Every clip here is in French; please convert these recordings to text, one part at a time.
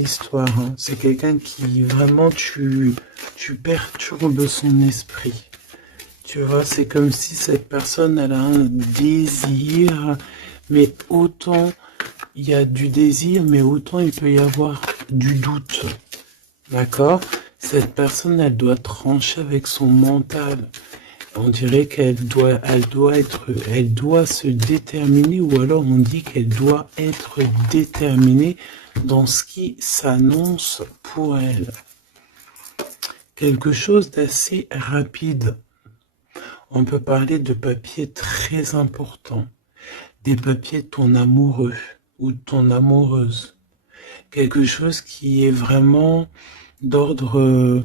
histoire, hein. C'est quelqu'un qui vraiment tu perturbes son esprit. Tu vois, c'est comme si cette personne, elle a un désir, mais autant il y a du désir, mais autant il peut y avoir du doute. D'accord? Cette personne, elle doit trancher avec son mental. On dirait elle doit se déterminer, ou alors on dit qu'elle doit être déterminée dans ce qui s'annonce pour elle. Quelque chose d'assez rapide. On peut parler de papiers très importants. Des papiers de ton amoureux ou de ton amoureuse. Quelque chose qui est vraiment d'ordre,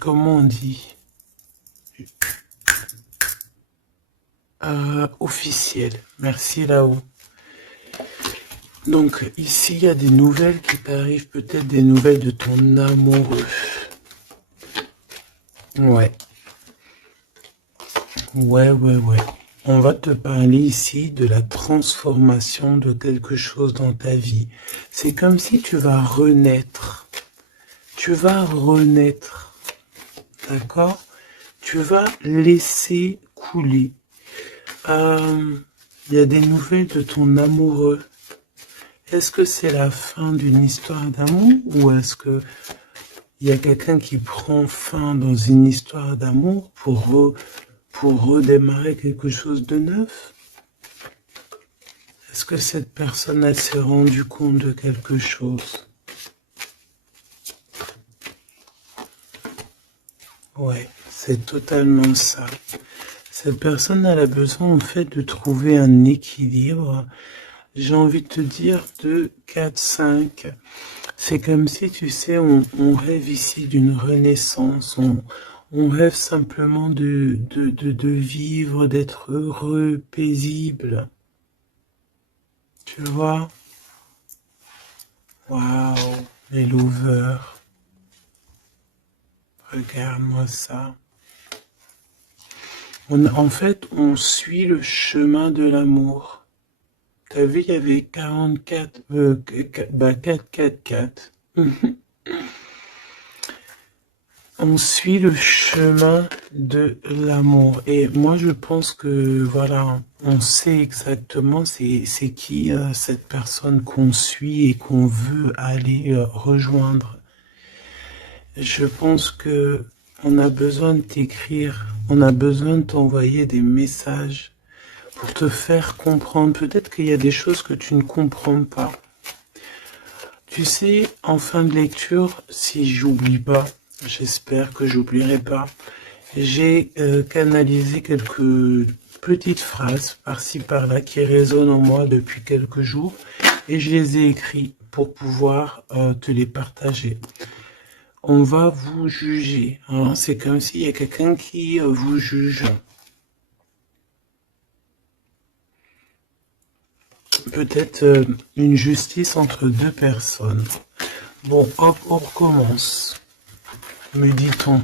comment on dit, officiel. Merci là-haut. Donc ici, il y a des nouvelles qui t'arrivent, peut-être des nouvelles de ton amoureux. Ouais. Ouais. On va te parler ici de la transformation de quelque chose dans ta vie. C'est comme si tu vas renaître. Tu vas renaître. D'accord? Tu vas laisser couler. Il y a des nouvelles de ton amoureux. Est-ce que c'est la fin d'une histoire d'amour ou est-ce que il y a quelqu'un qui prend fin dans une histoire d'amour pour redémarrer quelque chose de neuf? Est-ce que cette personne, elle s'est rendue compte de quelque chose? Ouais, c'est totalement ça. Cette personne, elle a besoin en fait de trouver un équilibre. J'ai envie de te dire de 4-5. C'est comme si, tu sais, on rêve ici d'une renaissance. On rêve simplement de vivre, d'être heureux, paisible. Tu vois? Waouh, les lovers. Regarde-moi ça. En fait, on suit le chemin de l'amour. T'as vu, il y avait 44, 4. On suit le chemin de l'amour. Et moi, je pense que, voilà, on sait exactement c'est qui cette personne qu'on suit et qu'on veut aller rejoindre. Je pense que on a besoin de t'écrire, on a besoin de t'envoyer des messages pour te faire comprendre. Peut-être qu'il y a des choses que tu ne comprends pas. Tu sais, en fin de lecture, si j'oublie pas, j'espère que j'oublierai pas, j'ai canalisé quelques petites phrases par-ci par-là qui résonnent en moi depuis quelques jours et je les ai écrites pour pouvoir te les partager. On va vous juger, hein. C'est comme s'il y a quelqu'un qui vous juge. Peut-être une justice entre deux personnes. Bon, hop, on recommence. Me dit-on.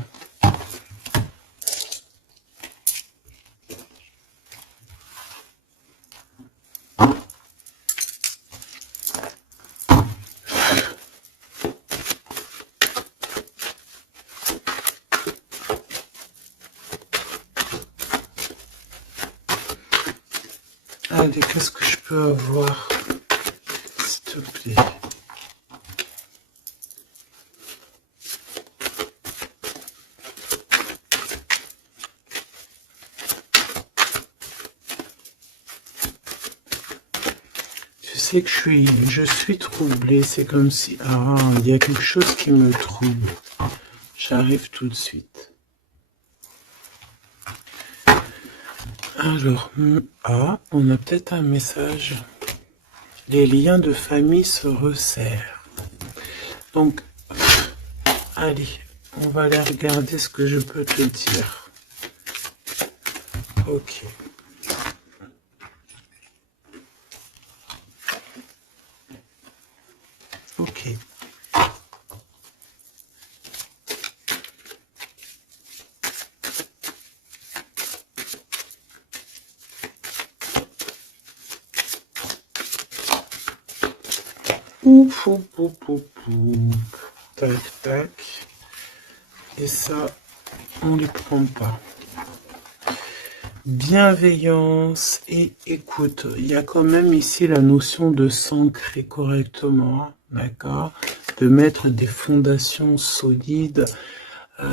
Allez, qu'est-ce que je peux avoir, s'il te plaît? Tu sais que je suis troublé, c'est comme si, il y a quelque chose qui me trouble. J'arrive tout de suite. Alors, on a peut-être un message. Les liens de famille se resserrent. Donc, allez, on va aller regarder ce que je peux te dire. Ok. Ok. Ouf, ouf, ouf, ouf, ouf. Tac, tac. Et ça, on les prend pas. Bienveillance et écoute. Il y a quand même ici la notion de s'ancrer correctement, hein, d'accord? De mettre des fondations solides.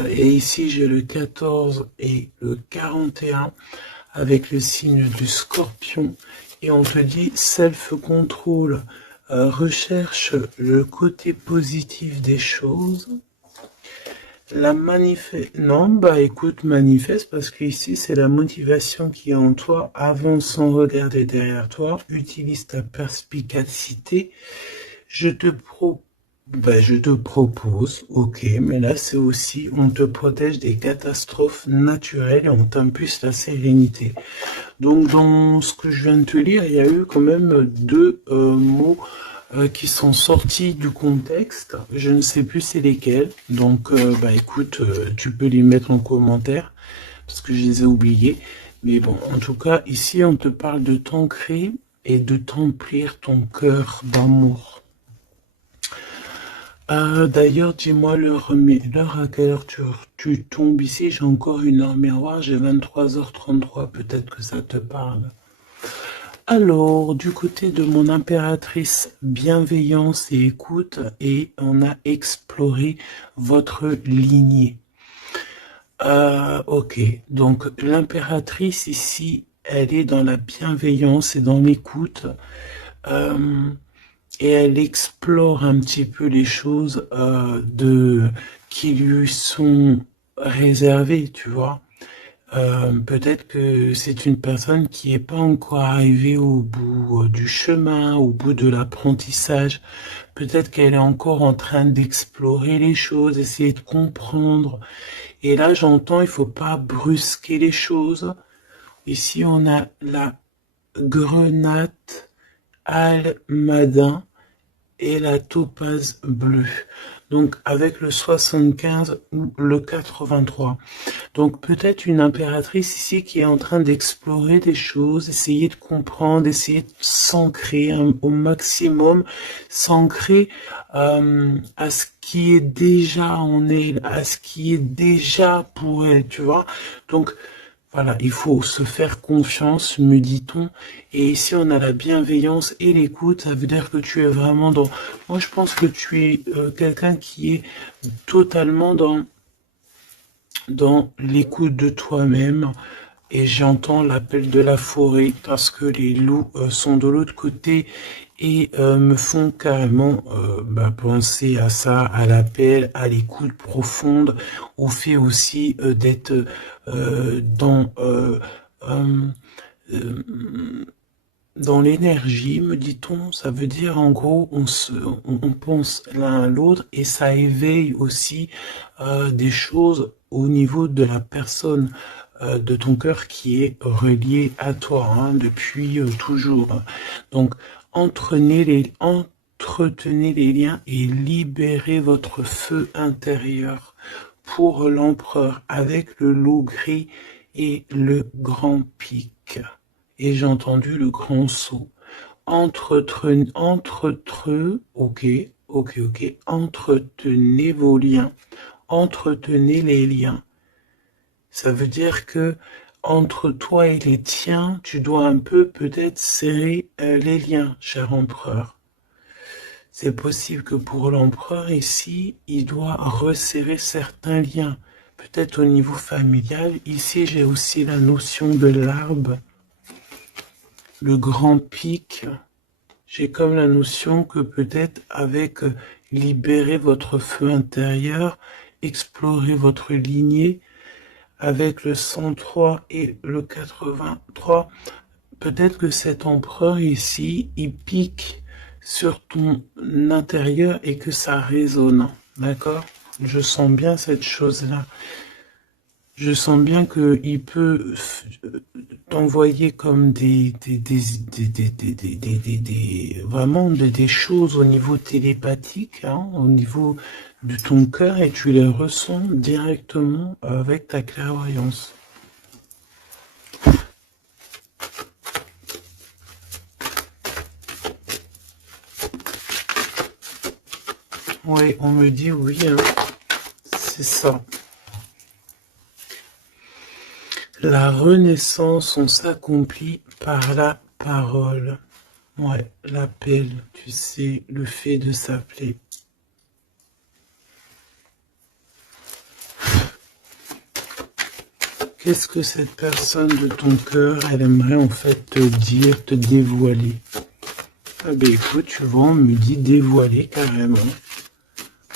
Et ici, j'ai le 14 et le 41 avec le signe du scorpion. Et on te dit self-control. Recherche le côté positif des choses. La manifeste. Non, bah écoute, manifeste parce qu'ici c'est la motivation qui est en toi. Avance sans regarder derrière toi. Utilise ta perspicacité. Je te propose, ok, mais là c'est aussi, on te protège des catastrophes naturelles et on t'impulse la sérénité. Donc dans ce que je viens de te lire, il y a eu quand même deux mots qui sont sortis du contexte. Je ne sais plus c'est lesquels. Donc bah écoute, tu peux les mettre en commentaire parce que je les ai oubliés. Mais bon, en tout cas, ici on te parle de t'ancrer et de t'emplir ton cœur d'amour. D'ailleurs, dis-moi l'heure à quelle heure tu tombes ici. J'ai encore une heure miroir, j'ai 23h33, peut-être que ça te parle. Alors, du côté de mon impératrice, bienveillance et écoute, et on a exploré votre lignée. Ok, donc l'impératrice ici, elle est dans la bienveillance et dans l'écoute. Et elle explore un petit peu les choses qui lui sont réservées, tu vois. Peut-être que c'est une personne qui n'est pas encore arrivée au bout du chemin, au bout de l'apprentissage. Peut-être qu'elle est encore en train d'explorer les choses, essayer de comprendre. Et là, j'entends, il faut pas brusquer les choses. Ici, on a la grenate almadin et la topaze bleue. Donc avec le 75 ou le 83. Donc peut-être une impératrice ici qui est en train d'explorer des choses, essayer de comprendre, essayer de s'ancrer au maximum, s'ancrer à ce qui est déjà en elle, à ce qui est déjà pour elle, tu vois. Donc voilà, il faut se faire confiance, me dit-on. Et ici, on a la bienveillance et l'écoute. Ça veut dire que tu es vraiment dans... Moi, je pense que tu es quelqu'un qui est totalement dans l'écoute de toi-même. Et j'entends l'appel de la forêt parce que les loups sont de l'autre côté et me font carrément penser à ça, à l'appel, à l'écoute profonde, au fait aussi d'être dans l'énergie, me dit-on. Ça veut dire en gros on pense l'un à l'autre et ça éveille aussi des choses au niveau de la personne de ton cœur qui est relié à toi hein, depuis toujours. Donc entretenez les liens et libérez votre feu intérieur pour l'empereur avec le loup gris et le grand pic. Et j'ai entendu le grand saut. Ok, entretenez vos liens, entretenez les liens. Ça veut dire que entre toi et les tiens, tu dois un peu peut-être serrer les liens, cher empereur. C'est possible que pour l'empereur ici, il doit resserrer certains liens. Peut-être au niveau familial. Ici, j'ai aussi la notion de l'arbre, le grand pic. J'ai comme la notion que peut-être avec libérer votre feu intérieur, explorer votre lignée, avec le 103 et le 83, peut-être que cet empereur ici, il pique sur ton intérieur et que ça résonne. D'accord? Je sens bien cette chose-là. Je sens bien qu'il peut t'envoyer comme vraiment des choses au niveau télépathique, hein, au niveau de ton cœur et tu les ressens directement avec ta clairvoyance. Oui, on me dit oui, hein. C'est ça. La renaissance, on s'accomplit par la parole. Ouais, l'appel, tu sais, le fait de s'appeler. Qu'est-ce que cette personne de ton cœur, elle aimerait en fait te dire, te dévoiler? Ah ben écoute, tu vois, on me dit dévoiler carrément.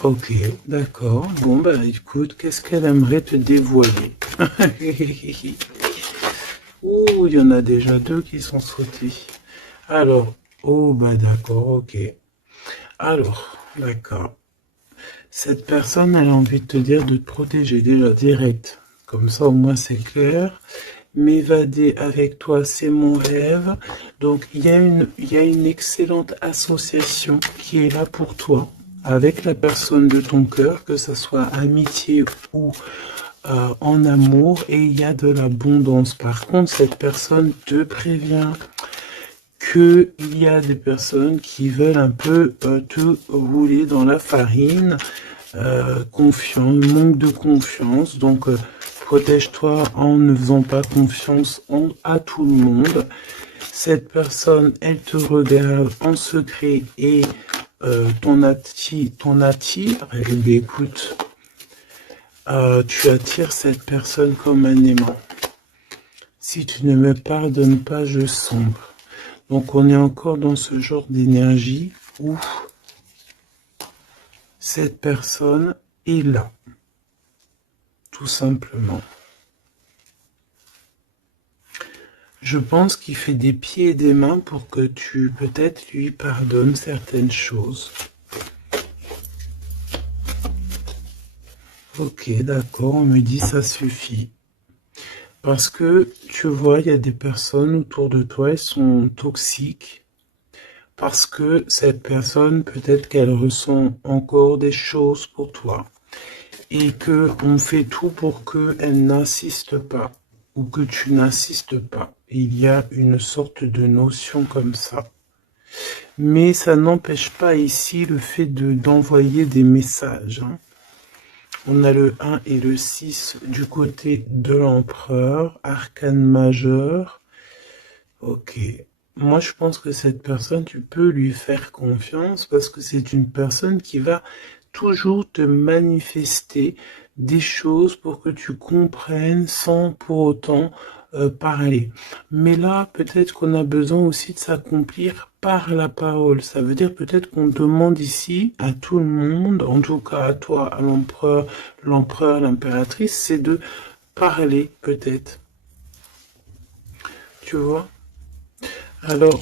Ok, d'accord. Bon bah écoute, qu'est-ce qu'elle aimerait te dévoiler? Ouh, il y en a déjà 2 qui sont sautés. Alors, oh bah d'accord, ok. Alors, d'accord. Cette personne, elle a envie de te dire de te protéger déjà direct. Comme ça, au moins, c'est clair. M'évader avec toi, c'est mon rêve. Donc, il y a une excellente association qui est là pour toi, avec la personne de ton cœur, que ce soit amitié ou en amour, et il y a de l'abondance. Par contre, cette personne te prévient qu'il y a des personnes qui veulent un peu te rouler dans la farine, manque de confiance, donc protège-toi en ne faisant pas confiance à tout le monde. Cette personne, elle te regarde en secret et ton attire, et bien, écoute, tu attires cette personne comme un aimant. Si tu ne me pardonnes pas, je sombre. Donc on est encore dans ce genre d'énergie où cette personne est là, tout simplement. Je pense qu'il fait des pieds et des mains pour que tu peut-être lui pardonnes certaines choses. Ok, d'accord, on me dit ça suffit. Parce que, tu vois, il y a des personnes autour de toi, elles sont toxiques. Parce que cette personne, peut-être qu'elle ressent encore des choses pour toi. Et que on fait tout pour qu'elle n'insiste pas. Ou que tu n'insistes pas. Il y a une sorte de notion comme ça. Mais ça n'empêche pas ici le fait d'envoyer des messages. Hein. On a le 1 et le 6 du côté de l'empereur, arcane majeur. Ok. Moi, je pense que cette personne, tu peux lui faire confiance parce que c'est une personne qui va toujours te manifester des choses pour que tu comprennes sans pour autant parler. Mais là, peut-être qu'on a besoin aussi de s'accomplir par la parole. Ça veut dire peut-être qu'on demande ici à tout le monde, en tout cas à toi, à l'empereur, l'impératrice, c'est de parler peut-être. Tu vois? Alors,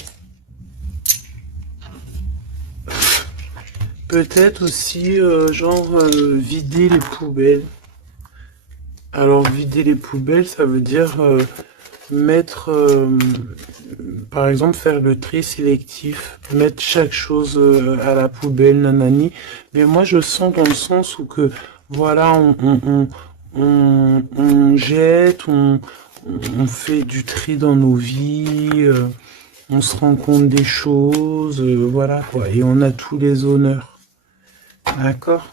peut-être aussi, vider les poubelles. Alors, vider les poubelles, ça veut dire mettre, par exemple, faire le tri sélectif, mettre chaque chose à la poubelle, nanani. Mais moi, je sens dans le sens où que, voilà, on jette, on fait du tri dans nos vies, on se rend compte des choses, voilà quoi, et on a tous les honneurs. D'accord?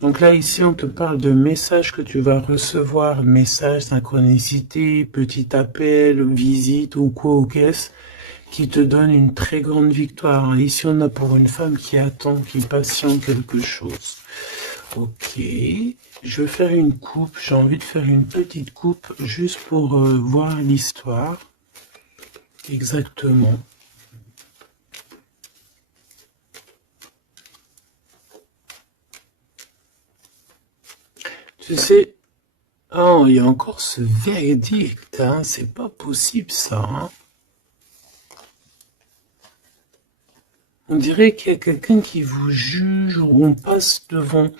Donc là, ici, on te parle de messages que tu vas recevoir, messages, synchronicité, petit appel, visite ou quoi ou qu'est-ce, qui te donne une très grande victoire. Ici, on a pour une femme qui attend, qui patiente quelque chose. Ok, je vais faire une coupe, j'ai envie de faire une petite coupe juste pour voir l'histoire. Exactement. Tu sais, oh, il y a encore ce verdict, hein, c'est pas possible ça. Hein. On dirait qu'il y a quelqu'un qui vous juge, ou on passe devant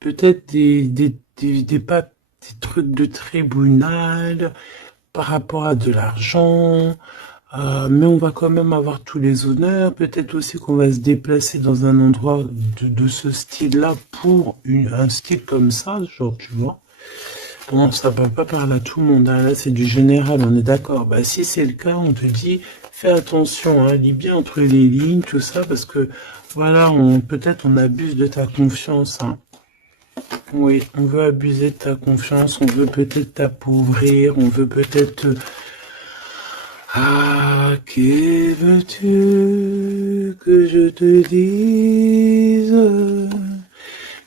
peut-être des trucs de tribunal par rapport à de l'argent, mais on va quand même avoir tous les honneurs. Peut-être aussi qu'on va se déplacer dans un endroit de ce style-là pour un style comme ça, genre, tu vois. Bon, ça va pas parler à tout le monde, hein. Là c'est du général, on est d'accord. Bah si c'est le cas, on te dit, fais attention, hein, lis bien entre les lignes, tout ça, parce que Voilà, peut-être on abuse de ta confiance, hein. Oui, on veut abuser de ta confiance, on veut peut-être t'appauvrir, on veut peut-être... Ah, que veux-tu que je te dise?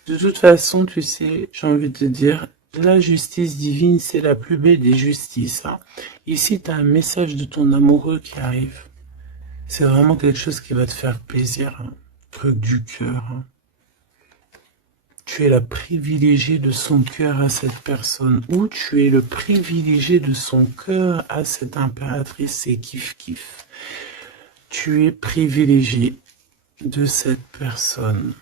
De toute façon, tu sais, j'ai envie de te dire, la justice divine, c'est la plus belle des justices, hein. Ici, tu as un message de ton amoureux qui arrive. C'est vraiment quelque chose qui va te faire plaisir, hein. Truc du cœur, hein. Tu es la privilégiée de son cœur à cette personne, ou tu es le privilégié de son cœur à cette impératrice, c'est kiff-kiff. Tu es privilégié de cette personne.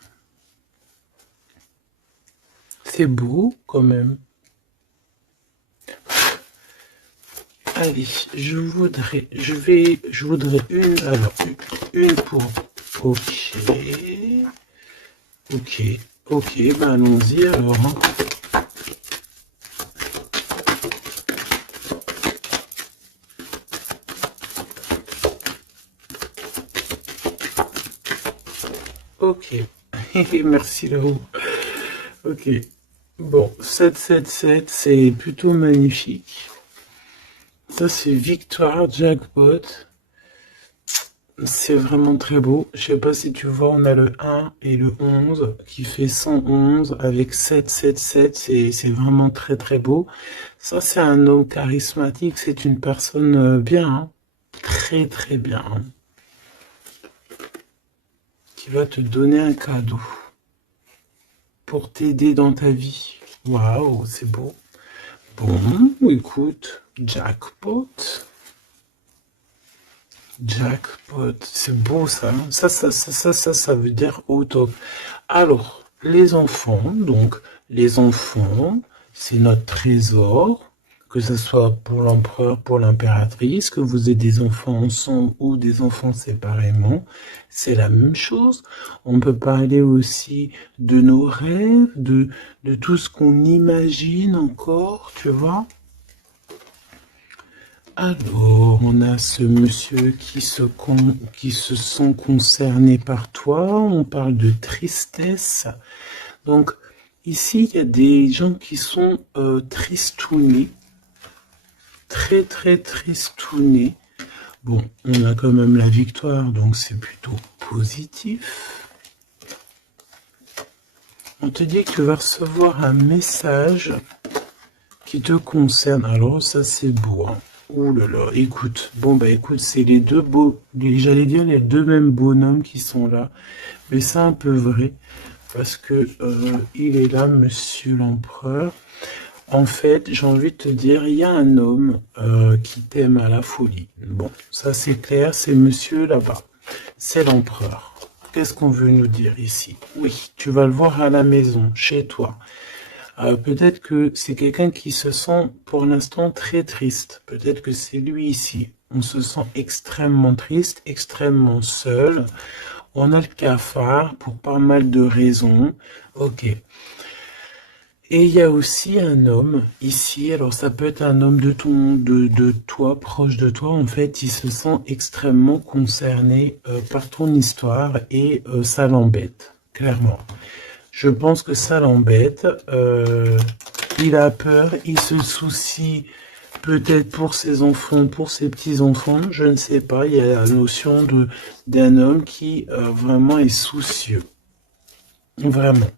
C'est beau quand même. Allez, je voudrais une, alors, une pour, ok, ben allons-y alors, hein. Ok, merci Laurou. Ok, bon, 777, c'est plutôt magnifique. Ça, c'est victoire, jackpot. C'est vraiment très beau. Je sais pas si tu vois, on a le 1 et le 11 qui fait 111 avec 777. C'est vraiment très très beau. Ça, c'est un homme charismatique. C'est une personne bien, hein. Très très bien, hein. Qui va te donner un cadeau pour t'aider dans ta vie. Waouh, c'est beau. Bon, écoute, jackpot. Jackpot, c'est beau ça, hein. Ça veut dire au top. Alors, les enfants, donc, les enfants, c'est notre trésor, que ce soit pour l'empereur, pour l'impératrice, que vous ayez des enfants ensemble ou des enfants séparément, c'est la même chose. On peut parler aussi de nos rêves, de tout ce qu'on imagine encore, tu vois. Alors, on a ce monsieur qui se sent concerné par toi. On parle de tristesse. Donc, ici, il y a des gens qui sont tristounés. Très, très tristounés. Bon, on a quand même la victoire, donc c'est plutôt positif. On te dit que tu vas recevoir un message qui te concerne. Alors, ça, c'est beau, hein. Ouh là là, écoute, bon bah écoute, c'est les deux j'allais dire les deux mêmes bonhommes qui sont là, mais c'est un peu vrai, parce que il est là, monsieur l'empereur. En fait, j'ai envie de te dire, il y a un homme qui t'aime à la folie. Bon, ça c'est clair, c'est monsieur là-bas, c'est l'empereur. Qu'est-ce qu'on veut nous dire ici? Oui, tu vas le voir à la maison, chez toi. Peut-être que c'est quelqu'un qui se sent pour l'instant très triste. Peut-être que c'est lui ici. On se sent extrêmement triste, extrêmement seul. On a le cafard pour pas mal de raisons. Ok. Et il y a aussi un homme ici. Alors ça peut être un homme de toi, proche de toi. En fait, il se sent extrêmement concerné par ton histoire et ça l'embête, clairement. Je pense que ça l'embête, il a peur, il se soucie peut-être pour ses enfants, pour ses petits-enfants, je ne sais pas, il y a la notion d'un homme qui vraiment est soucieux, vraiment.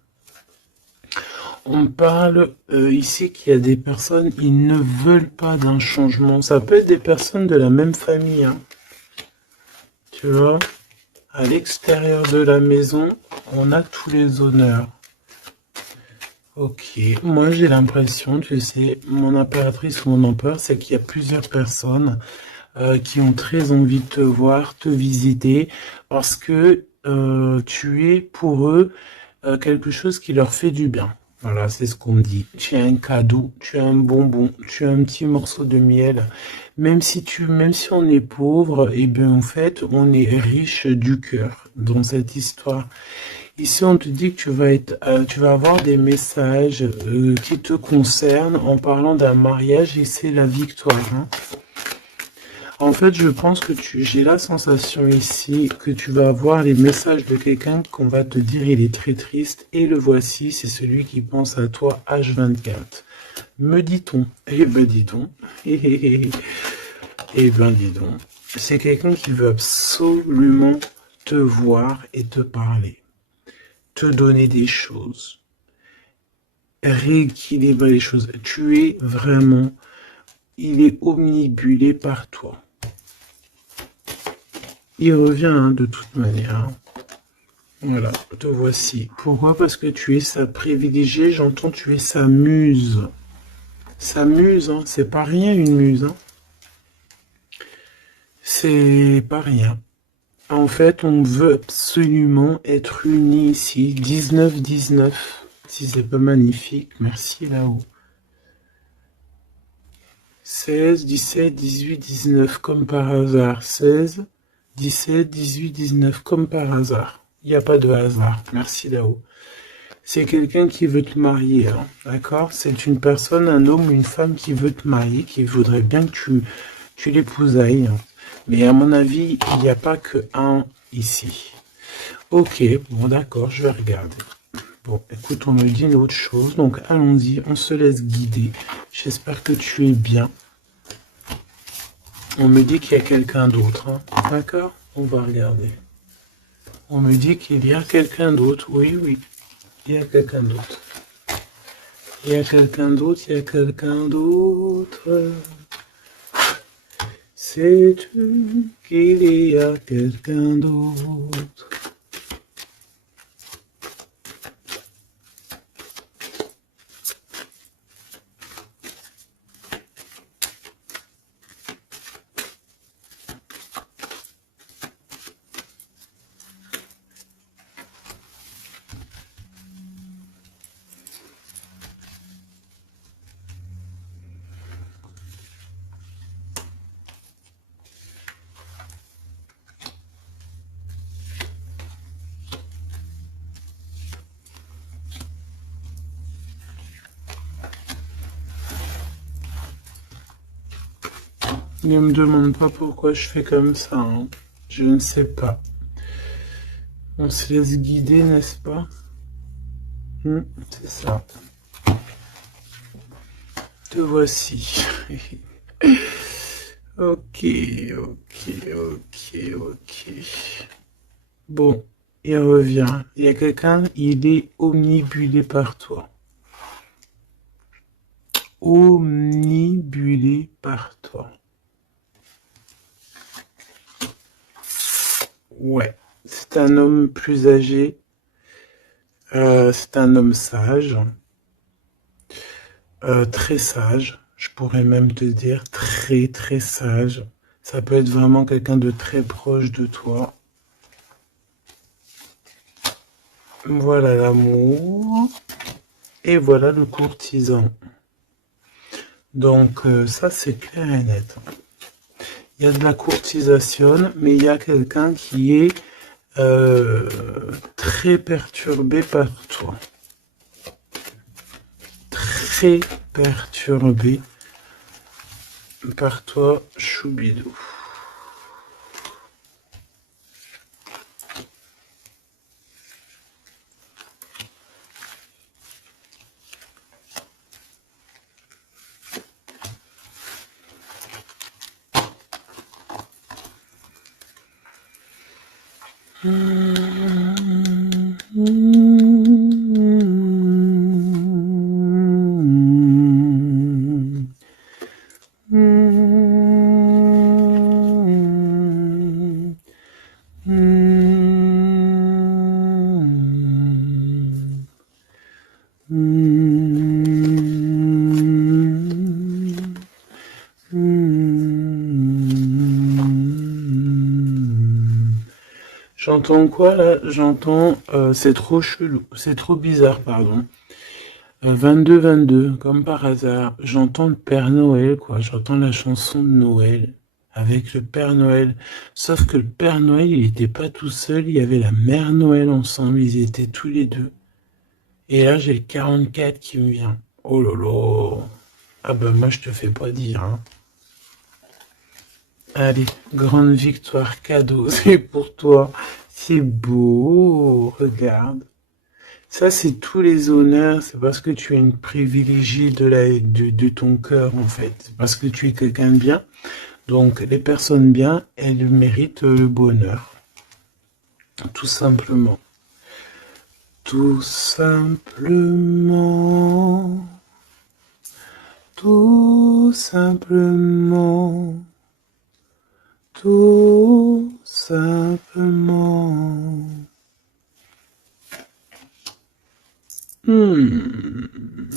On parle ici qu'il y a des personnes, ils ne veulent pas d'un changement, ça peut être des personnes de la même famille, hein. Tu vois, à l'extérieur de la maison, on a tous les honneurs. Ok, moi j'ai l'impression, tu sais, mon impératrice ou mon empereur, c'est qu'il y a plusieurs personnes qui ont très envie de te voir, te visiter, parce que tu es pour eux quelque chose qui leur fait du bien. Voilà, c'est ce qu'on me dit. Tu as un cadeau, tu as un bonbon, tu as un petit morceau de miel. Même si on est pauvre, eh bien en fait, on est riche du cœur dans cette histoire. Ici, on te dit que tu vas avoir des messages qui te concernent en parlant d'un mariage et c'est la victoire, hein. En fait, je pense que j'ai la sensation ici que tu vas avoir les messages de quelqu'un qu'on va te dire il est très triste et le voici, c'est celui qui pense à toi H24. Me dit-on, eh ben dis donc, eh ben dis donc, c'est quelqu'un qui veut absolument te voir et te parler, te donner des choses, rééquilibrer les choses. Tu es vraiment, il est omnibulé par toi. Il revient hein, de toute manière. Voilà, te voici. Pourquoi? Parce que tu es sa privilégiée, j'entends tu es sa muse. Sa muse, hein, c'est pas rien une muse. Hein. C'est pas rien. En fait, on veut absolument être unis ici. 19-19. Si c'est pas magnifique, merci là-haut. 16, 17, 18, 19, comme par hasard. 16, 17, 18, 19, comme par hasard. Il n'y a pas de hasard. Merci là-haut. C'est quelqu'un qui veut te marier, hein, d'accord? C'est une personne, un homme ou une femme qui veut te marier, qui voudrait bien que tu l'épousailles. Hein. Mais à mon avis, il n'y a pas que un ici. Ok, bon d'accord, je vais regarder. Bon, écoute, on me dit une autre chose, donc allons-y, on se laisse guider. J'espère que tu es bien. On me dit qu'il y a quelqu'un d'autre, hein, d'accord? On va regarder. On me dit qu'il y a quelqu'un d'autre, oui, oui. Il y a quelqu'un d'autre. Il y a quelqu'un d'autre, il y a quelqu'un d'autre. Sais-tu qu'il y a quelqu'un d'autre? Ne me demande pas pourquoi je fais comme ça. Hein. Je ne sais pas. On se laisse guider, n'est-ce pas? C'est ça. Te voici. Ok, ok, ok, ok. Bon, il revient. Il y a quelqu'un, il est omnibulé par toi. Omnibulé par toi. Ouais, c'est un homme plus âgé. C'est un homme sage. Très sage. Je pourrais même te dire très très sage. Ça peut être vraiment quelqu'un de très proche de toi. Voilà l'amour. Et voilà le courtisan. Donc ça c'est clair et net. Il y a de la courtisation, mais il y a quelqu'un qui est très perturbé par toi. Très perturbé par toi, Choubidou. J'entends quoi là? J'entends c'est trop chelou, c'est trop bizarre, pardon. 22-22, comme par hasard, j'entends le Père Noël, quoi. J'entends la chanson de Noël avec le Père Noël. Sauf que le Père Noël, il n'était pas tout seul, il y avait la Mère Noël ensemble, ils étaient tous les deux. Et là, j'ai le 44 qui me vient. Oh là là. Ah ben moi, je te fais pas dire, hein. Allez, grande victoire, cadeau, c'est pour toi. C'est beau, regarde. Ça, c'est tous les honneurs, c'est parce que tu es une privilégiée de ton cœur, en fait. C'est parce que tu es quelqu'un de bien. Donc, les personnes bien, elles méritent le bonheur. Tout simplement. Tout simplement. Tout simplement. Tout simplement.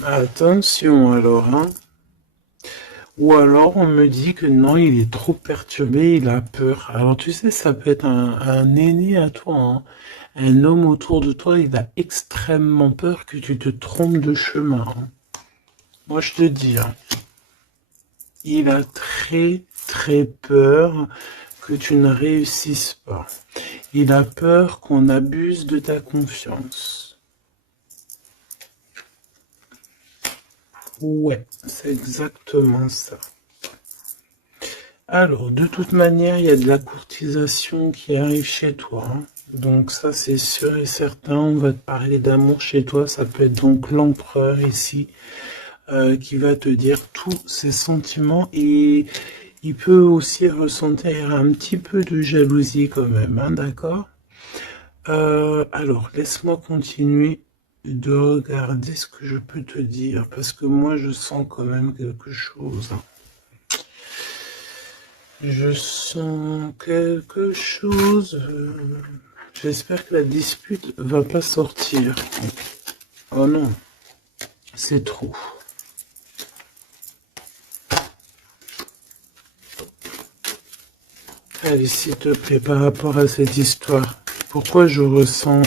Attention alors, hein. Ou alors on me dit que non, il est trop perturbé, il a peur. Alors tu sais, ça peut être un aîné à toi, hein. Un homme autour de toi, il a extrêmement peur que tu te trompes de chemin, hein. Moi je te dis, hein, il a très très peur que tu ne réussisses pas. Il a peur qu'on abuse de ta confiance. Ouais, c'est exactement ça. Alors, de toute manière, il y a de la courtisation qui arrive chez toi, hein. Donc ça, c'est sûr et certain. On va te parler d'amour chez toi. Ça peut être donc l'empereur ici qui va te dire tous ses sentiments. Et il peut aussi ressentir un petit peu de jalousie quand même, hein, d'accord? Alors, laisse-moi continuer de regarder ce que je peux te dire. Parce que moi, je sens quand même quelque chose, hein. Je sens quelque chose. J'espère que la dispute va pas sortir. Oh non, c'est trop. Allez, s'il te plaît, par rapport à cette histoire, pourquoi je ressens...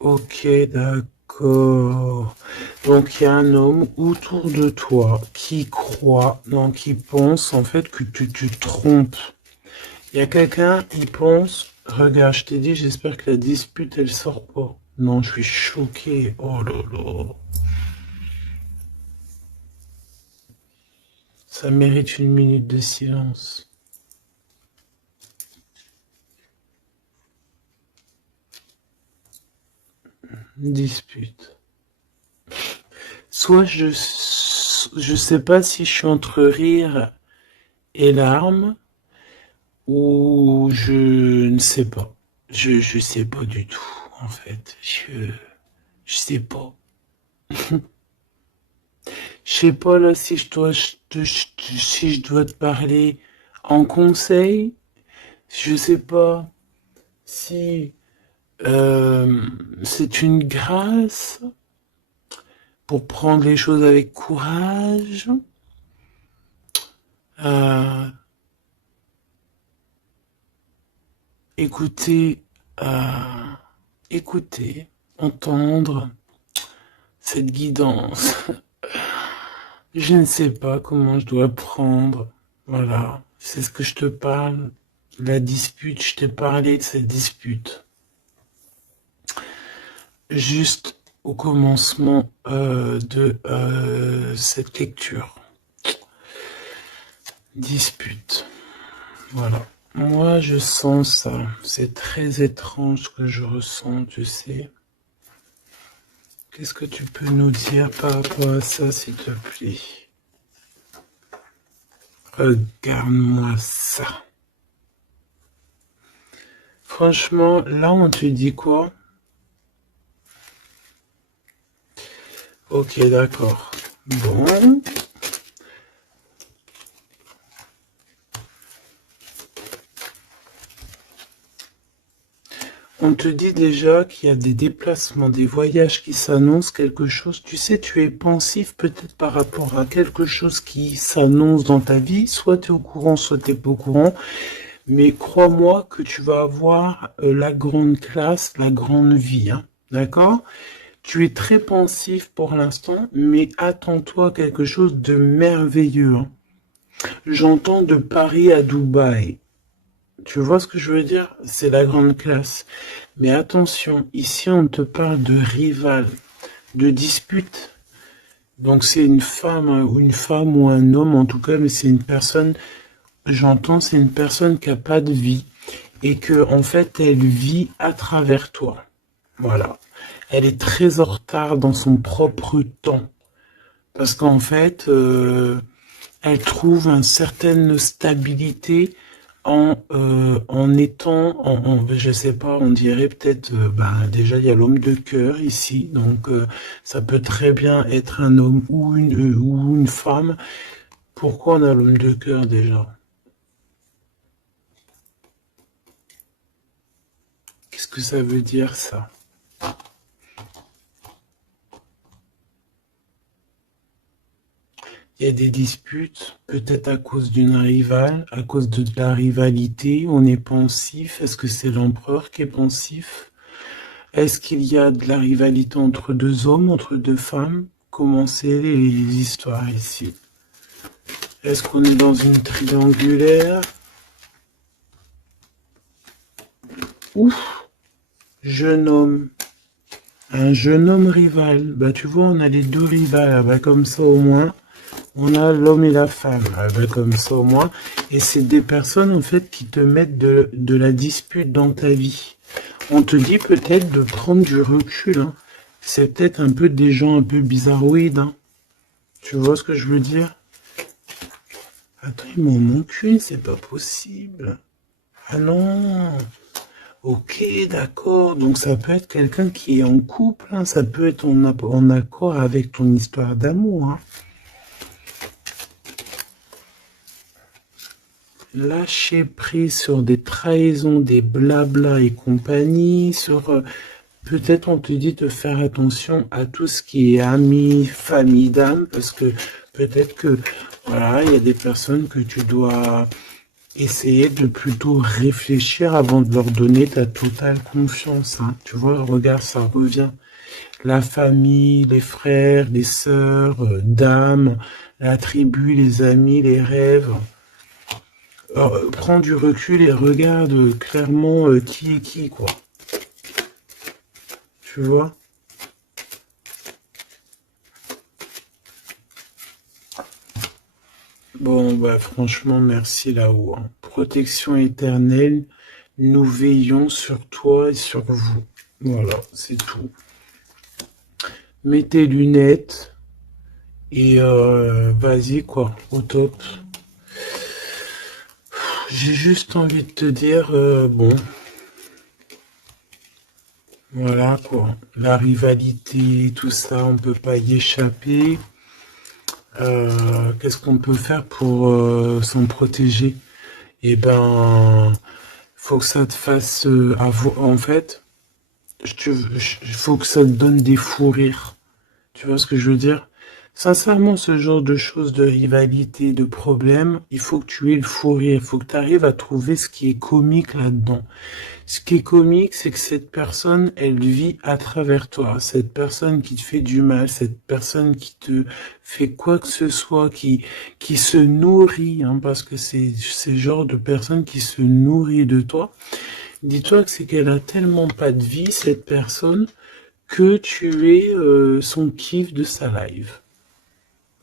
Ok, d'accord. Donc, il y a un homme autour de toi qui croit, donc qui pense en fait que tu te trompes. Il y a quelqu'un, il pense, regarde, je t'ai dit, j'espère que la dispute, elle sort pas. Non, je suis choqué. Oh là là. Ça mérite une minute de silence. Dispute. Soit je sais pas si je suis entre rire et larmes, ou je ne sais pas. Je sais pas du tout, en fait. Je sais pas. Je sais pas là si si je dois te parler en conseil. Je sais pas si c'est une grâce pour prendre les choses avec courage. Euh, écouter, écouter, entendre cette guidance. Je ne sais pas comment je dois prendre. Voilà, c'est ce que je te parle. La dispute, je t'ai parlé de cette dispute. Juste au commencement de cette lecture. Dispute. Voilà. Moi, je sens ça. C'est très étrange ce que je ressens, tu sais. Qu'est-ce que tu peux nous dire par rapport à ça, s'il te plaît? Regarde-moi ça. Franchement, là, on te dit quoi? Ok, d'accord. Bon. On te dit déjà qu'il y a des déplacements, des voyages qui s'annoncent, quelque chose. Tu sais, tu es pensif peut-être par rapport à quelque chose qui s'annonce dans ta vie. Soit tu es au courant, soit tu n'es pas au courant. Mais crois-moi que tu vas avoir la grande classe, la grande vie. Hein, d'accord? Tu es très pensif pour l'instant, mais attends-toi à quelque chose de merveilleux. Hein. J'entends de Paris à Dubaï. Tu vois ce que je veux dire? C'est la grande classe. Mais attention, ici on te parle de rival, de dispute. Donc c'est une femme ou un homme en tout cas, mais c'est une personne j'entends, c'est une personne qui a pas de vie et que en fait, elle vit à travers toi. Voilà. Elle est très en retard dans son propre temps parce qu'en fait, elle trouve une certaine stabilité en étant, je sais pas, on dirait peut-être, ben, déjà il y a l'homme de cœur ici, donc ça peut très bien être un homme ou une femme. Pourquoi on a l'homme de cœur déjà? Qu'est-ce que ça veut dire ça? Il y a des disputes, peut-être à cause d'une rivale, à cause de la rivalité, on est pensif. Est-ce que c'est l'empereur qui est pensif? Est-ce qu'il y a de la rivalité entre deux hommes, entre deux femmes? Comment c'est les histoires ici? Est-ce qu'on est dans une triangulaire? Ouf, jeune homme. Un jeune homme rival. Bah tu vois, on a les deux rivales. Ah, bah, comme ça au moins, on a l'homme et la femme. Ah, bah, comme ça au moins. Et c'est des personnes en fait qui te mettent de la dispute dans ta vie. On te dit peut-être de prendre du recul. Hein. C'est peut-être un peu des gens un peu bizarroïdes. Hein. Tu vois ce que je veux dire? Attends, ils m'en manque une, c'est pas possible. Ah non. Ok, d'accord. Donc ça peut être quelqu'un qui est en couple. Hein. Ça peut être en accord avec ton histoire d'amour. Hein. Lâcher prise sur des trahisons, des blabla et compagnie, sur peut-être on te dit de faire attention à tout ce qui est amis, famille d'âme, parce que peut-être que voilà, il y a des personnes que tu dois essayer de plutôt réfléchir avant de leur donner ta totale confiance. Hein. Tu vois, regarde, ça revient. La famille, les frères, les sœurs, d'âme, la tribu, les amis, les rêves. Prends du recul et regarde clairement qui est qui, quoi. Tu vois? Bon, bah franchement, merci là-haut. Hein. Protection éternelle, nous veillons sur toi et sur vous. Voilà, c'est tout. Mets tes lunettes et vas-y, quoi, au top. J'ai juste envie de te dire, bon, voilà, quoi. La rivalité, tout ça, on peut pas y échapper. Qu'est-ce qu'on peut faire pour s'en protéger? Eh ben, faut que ça te fasse en fait, faut que ça te donne des fous rires. Tu vois ce que je veux dire? Sincèrement, ce genre de choses, de rivalité, de problèmes, il faut que tu aies le fou rire. Il faut que tu arrives à trouver ce qui est comique là-dedans. Ce qui est comique, c'est que cette personne, elle vit à travers toi. Cette personne qui te fait du mal, cette personne qui te fait quoi que ce soit, qui se nourrit, hein, parce que c'est le genre de personne qui se nourrit de toi. Dis-toi que c'est qu'elle a tellement pas de vie, cette personne, que tu es son kiff de sa life.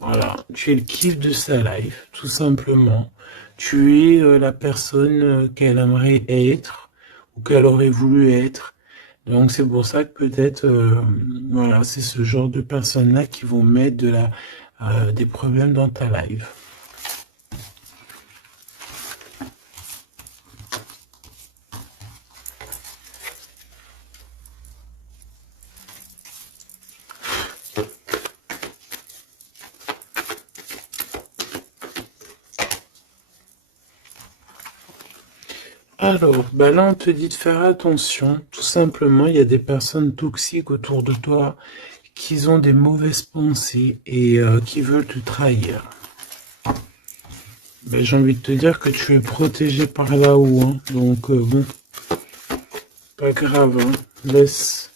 Voilà, tu es le kiff de sa life, tout simplement. Tu es la personne qu'elle aimerait être ou qu'elle aurait voulu être. Donc c'est pour ça que peut-être, voilà, c'est ce genre de personnes-là qui vont mettre des problèmes dans ta life. Alors, bah là, on te dit de faire attention. Tout simplement, il y a des personnes toxiques autour de toi qui ont des mauvaises pensées et qui veulent te trahir. Bah, j'ai envie de te dire que tu es protégé par là-haut. Hein. Donc, bon, pas grave. Hein. Laisse.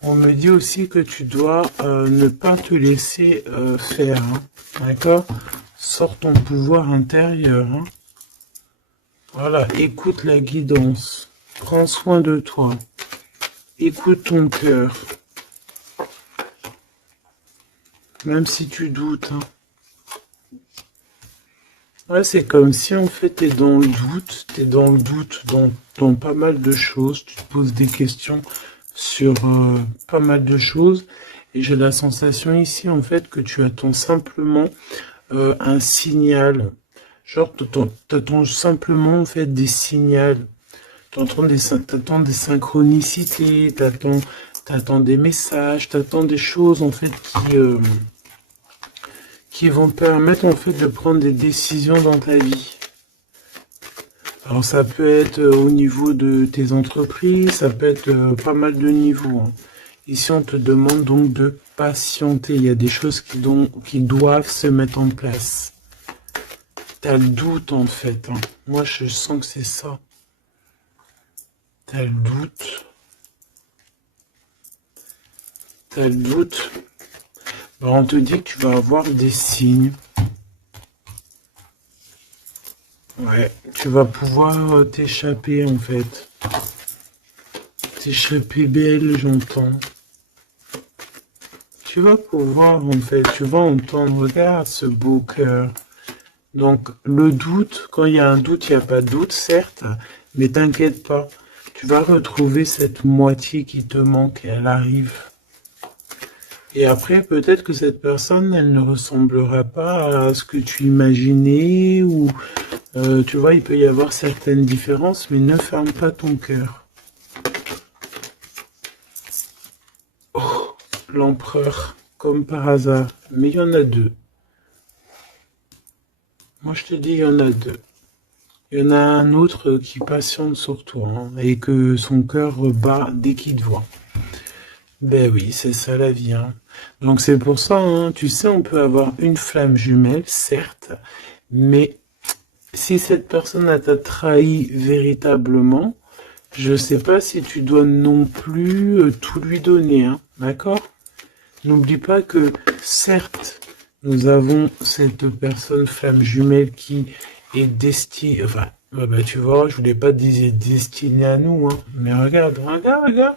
On me dit aussi que tu dois ne pas te laisser faire. Hein. D'accord? Sors ton pouvoir intérieur. Hein. Voilà, écoute la guidance. Prends soin de toi. Écoute ton cœur. Même si tu doutes. Hein. Ouais, c'est comme si en fait t'es dans le doute, t'es dans le doute dans pas mal de choses, tu te poses des questions sur pas mal de choses, et j'ai la sensation ici en fait que tu attends simplement un signal, genre t'attends simplement en fait des signaux, t'attends des synchronicités, t'attends des messages, t'attends des choses en fait qui vont te permettre en fait de prendre des décisions dans ta vie. Alors ça peut être au niveau de tes entreprises, ça peut être pas mal de niveaux, hein. Ici on te demande donc de patienter, il y a des choses qui doivent se mettre en place. T'as le doute en fait, hein. Moi je sens que c'est ça. T'as le doute. T'as le doute. Alors, on te dit que tu vas avoir des signes. Ouais, tu vas pouvoir t'échapper en fait. T'échapper belle, j'entends. Tu vas pouvoir en fait, tu vas entendre, regarde ce beau cœur. Donc le doute, quand il y a un doute, il n'y a pas de doute, certes, mais t'inquiète pas. Tu vas retrouver cette moitié qui te manque, elle arrive. Et après, peut-être que cette personne, elle ne ressemblera pas à ce que tu imaginais, ou tu vois, il peut y avoir certaines différences, mais ne ferme pas ton cœur. Oh, l'empereur, comme par hasard. Mais il y en a deux. Moi, je te dis, il y en a deux. Il y en a un autre qui patiente sur toi, hein, et que son cœur bat dès qu'il te voit. Ben oui, c'est ça la vie, hein. Donc c'est pour ça, hein, tu sais, on peut avoir une flamme jumelle, certes, mais si cette personne t'a trahi véritablement, je sais pas si tu dois non plus tout lui donner, hein, d'accord? N'oublie pas que, certes, nous avons cette personne flamme jumelle qui est destinée, enfin, bah, tu vois, je voulais pas dire destinée à nous, hein, mais regarde, regarde, regarde.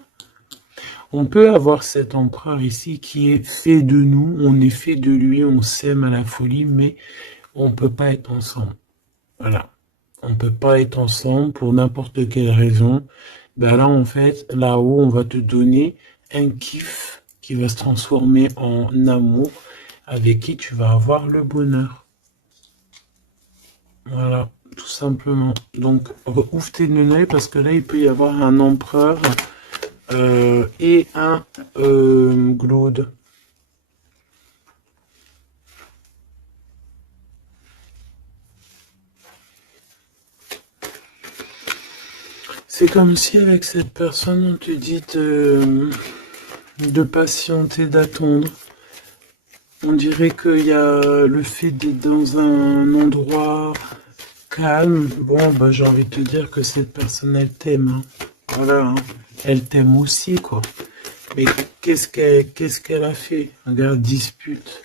On peut avoir cet empereur ici qui est fait de nous, on est fait de lui, on s'aime à la folie, mais on peut pas être ensemble. Voilà. On peut pas être ensemble pour n'importe quelle raison. Ben là, en fait, là-haut, on va te donner un kiff qui va se transformer en amour avec qui tu vas avoir le bonheur. Voilà, tout simplement. Donc, ouvre tes lunettes parce que là, il peut y avoir un empereur et un Glaude. C'est comme si avec cette personne, on te dit de patienter, d'attendre. On dirait qu'il y a le fait d'être dans un endroit calme. Bon, bah, j'ai envie de te dire que cette personne, elle t'aime, hein. Voilà, hein. Elle t'aime aussi, quoi. Mais qu'est-ce qu'elle a fait? Regarde, dispute.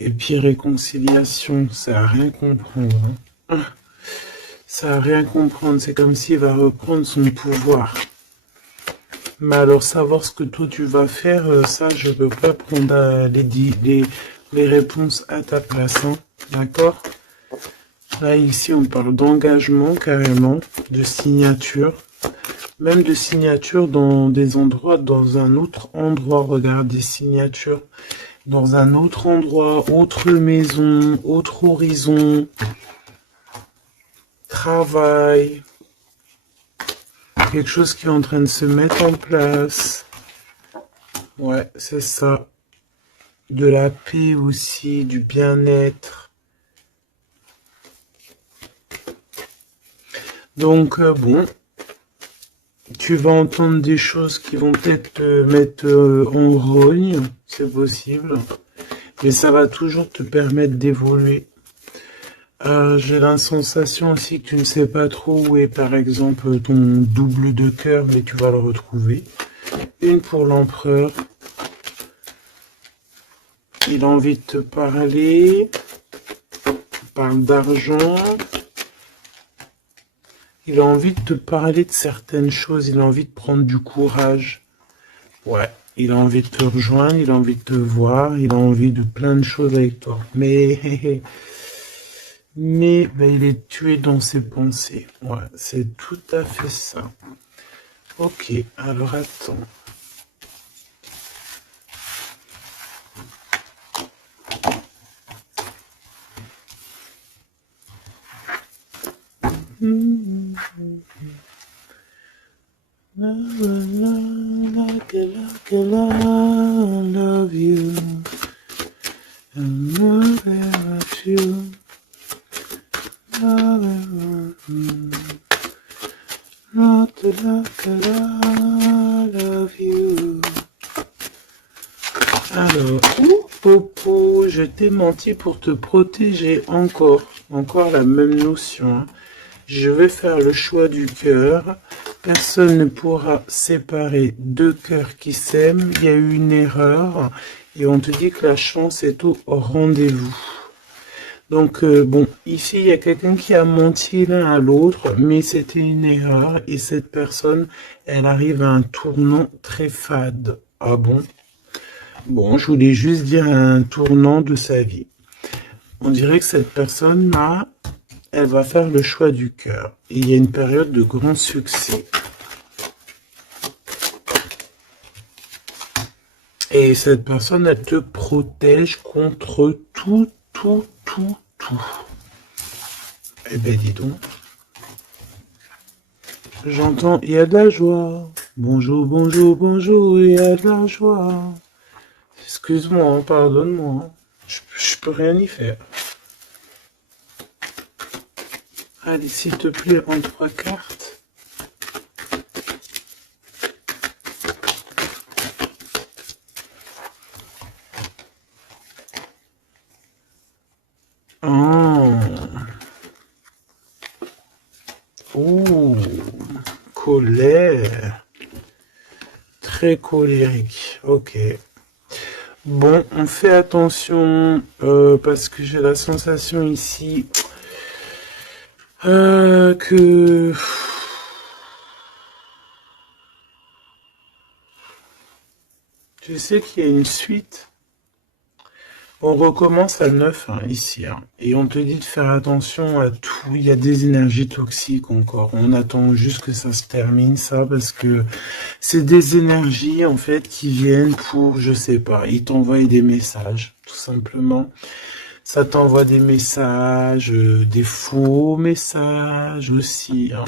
Et puis réconciliation, ça a rien comprendre, hein. Ça a rien comprendre, c'est comme s'il va reprendre son pouvoir. Mais alors savoir ce que toi tu vas faire, ça je peux pas prendre les réponses à ta place, hein. D'accord? Là ici on parle d'engagement carrément, de signature. Même de signature dans des endroits, dans un autre endroit, regarde des signatures. Dans un autre endroit, autre maison, autre horizon. Travail, quelque chose qui est en train de se mettre en place. Ouais, c'est ça. De la paix aussi, du bien-être. Donc, bon, tu vas entendre des choses qui vont peut-être te mettre en rogne, c'est possible. Mais ça va toujours te permettre d'évoluer. J'ai la sensation aussi que tu ne sais pas trop où est par exemple ton double de cœur, mais tu vas le retrouver. Une pour l'empereur. Il a envie de te parler. Il parle d'argent. Il a envie de te parler de certaines choses. Il a envie de prendre du courage. Ouais. Il a envie de te rejoindre. Il a envie de te voir. Il a envie de plein de choses avec toi. Mais mais ben, il est tué dans ses pensées. Ouais, c'est tout à fait ça. Ok, alors attends. Love you. And love you. Not like I love you. Alors, Popo, je t'ai menti pour te protéger encore. Encore la même notion. Hein. Je vais faire le choix du cœur. Personne ne pourra séparer deux cœurs qui s'aiment. Il y a eu une erreur. Et on te dit que la chance est au rendez-vous. Donc, bon, ici, il y a quelqu'un qui a menti l'un à l'autre, mais c'était une erreur. Et cette personne, elle arrive à un tournant très fade. Ah bon? Bon, je voulais juste dire un tournant de sa vie. On dirait que cette personne-là, elle va faire le choix du cœur. Et il y a une période de grand succès. Et cette personne, elle te protège contre tout. Eh ben, dis donc. J'entends, il y a de la joie. Bonjour, bonjour, bonjour, il y a de la joie. Excuse-moi, hein, pardonne-moi. Hein. Je peux rien y faire. Allez, s'il te plaît, en 3 cartes. Oh, colère. Très colérique. Ok. Bon, on fait attention parce que j'ai la sensation ici que tu sais qu'il y a une suite. On recommence à 9 hein, ici, hein, et on te dit de faire attention à tout. Il y a des énergies toxiques encore. On attend juste que ça se termine, ça, parce que c'est des énergies en fait qui viennent pour, je sais pas, ils t'envoient des messages, tout simplement. Ça t'envoie des messages, des faux messages aussi. Hein.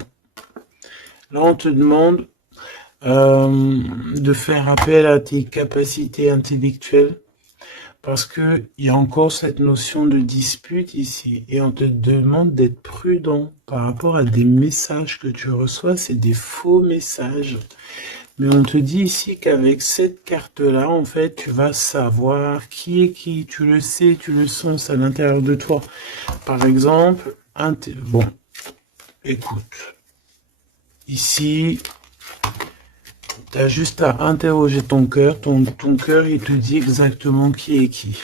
Là, on te demande de faire appel à tes capacités intellectuelles. Parce que il y a encore cette notion de dispute ici. Et on te demande d'être prudent par rapport à des messages que tu reçois. C'est des faux messages. Mais on te dit ici qu'avec cette carte-là, en fait, tu vas savoir qui est qui. Tu le sais, tu le sens à l'intérieur de toi. Par exemple, bon, écoute. Ici, tu as juste à interroger ton cœur. Ton cœur, il te dit exactement qui est qui.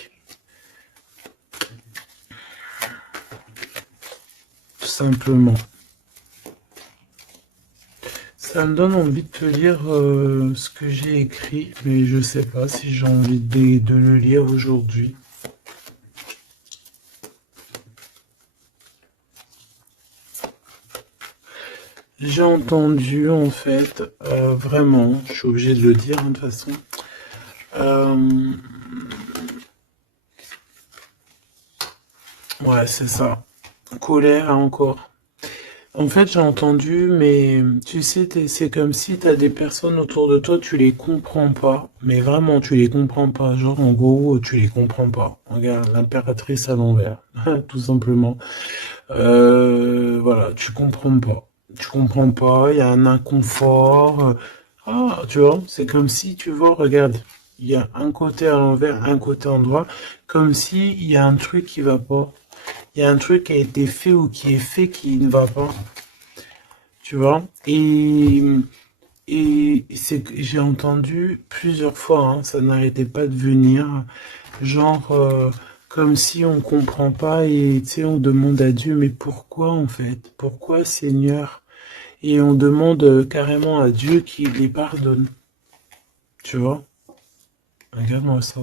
Tout simplement. Ça me donne envie de te lire ce que j'ai écrit, mais je sais pas si j'ai envie de le lire aujourd'hui. J'ai entendu, en fait, vraiment, je suis obligé de le dire, hein, de toute façon, ouais, c'est ça, colère encore. En fait, j'ai entendu, mais tu sais, c'est comme si tu as des personnes autour de toi, tu les comprends pas, mais vraiment, tu les comprends pas. Genre, en gros, tu les comprends pas. Regarde, l'impératrice à l'envers, tout simplement. Voilà, tu comprends pas. Tu comprends pas, il y a un inconfort. Ah, tu vois, c'est comme si, tu vois, regarde, il y a un côté à l'envers, un côté en droit, comme si il y a un truc qui va pas. Il y a un truc qui a été fait ou qui est fait qui ne va pas, tu vois. Et c'est que j'ai entendu plusieurs fois, hein, ça n'arrêtait pas de venir, genre comme si on comprend pas et tu sais on demande à Dieu mais pourquoi en fait, pourquoi Seigneur? Et on demande carrément à Dieu qu'il les pardonne, tu vois. Regarde-moi ça,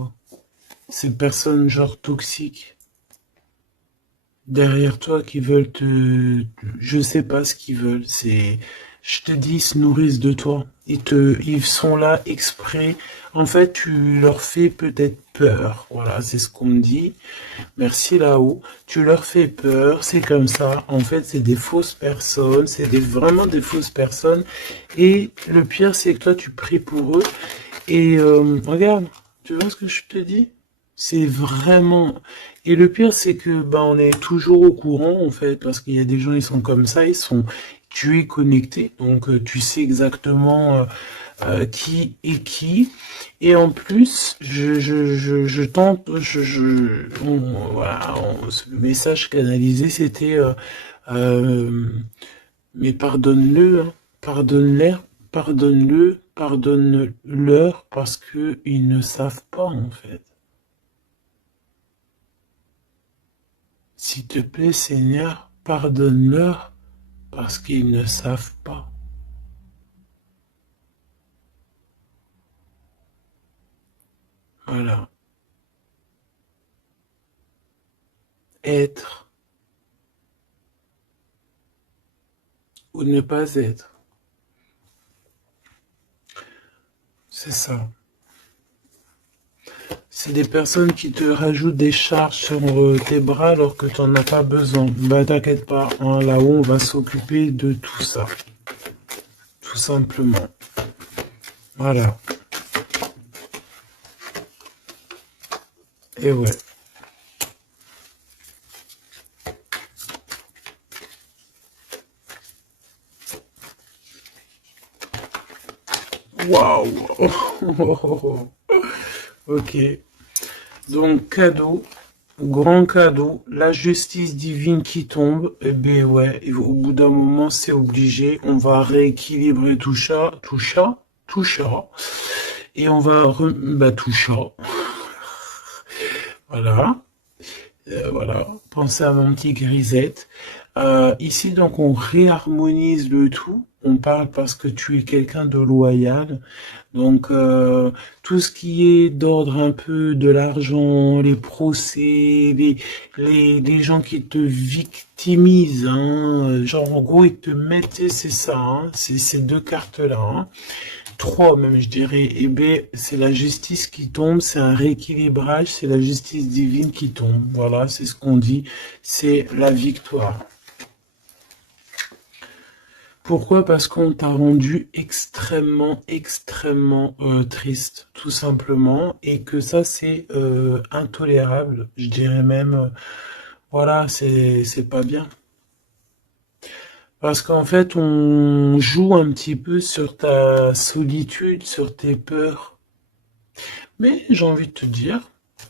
ces personnes genre toxiques. derrière toi qui veulent je sais pas ce qu'ils veulent, je te dis, ils se nourrissent de toi. Ils sont là exprès. En fait, tu leur fais peut-être peur. Voilà, c'est ce qu'on me dit. Merci là-haut. Tu leur fais peur, c'est comme ça. En fait, c'est des fausses personnes, vraiment des fausses personnes. Et le pire, c'est que toi, tu pries pour eux. Et regarde, tu vois ce que je te dis? C'est vraiment... Et le pire, c'est que on est toujours au courant, en fait, parce qu'il y a des gens, ils sont comme ça, tu es connecté, donc tu sais exactement qui est qui. Et en plus, je tente, voilà, le message canalisé, c'était euh, mais pardonne-le, hein, pardonne-leur parce que ils ne savent pas en fait. S'il te plaît, Seigneur, pardonne-leur parce qu'ils ne savent pas. Voilà. Être ou ne pas être. C'est ça. C'est des personnes qui te rajoutent des charges sur tes bras alors que tu n'en as pas besoin. Bah t'inquiète pas, hein, là-haut on va s'occuper de tout ça. Tout simplement. Voilà. Et ouais. Waouh. Ok. Donc cadeau. Grand cadeau, la justice divine qui tombe, eh ben ouais, et au bout d'un moment, c'est obligé, on va rééquilibrer tout ça, et on va tout ça, voilà, voilà, pensez à mon petit grisette. Ici, donc, on réharmonise le tout. On parle parce que tu es quelqu'un de loyal. Donc, tout ce qui est d'ordre un peu de l'argent, les procès, les gens qui te victimisent, hein, genre, en gros, ils te mettent, c'est ça, hein, c'est ces deux cartes-là, hein. Trois même, je dirais. Eh bien, c'est la justice qui tombe, c'est un rééquilibrage, c'est la justice divine qui tombe. Voilà, c'est ce qu'on dit, c'est la victoire. Pourquoi? Parce qu'on t'a rendu extrêmement triste, tout simplement, et que ça c'est intolérable. Je dirais même, voilà, c'est pas bien. Parce qu'en fait, on joue un petit peu sur ta solitude, sur tes peurs. Mais j'ai envie de te dire,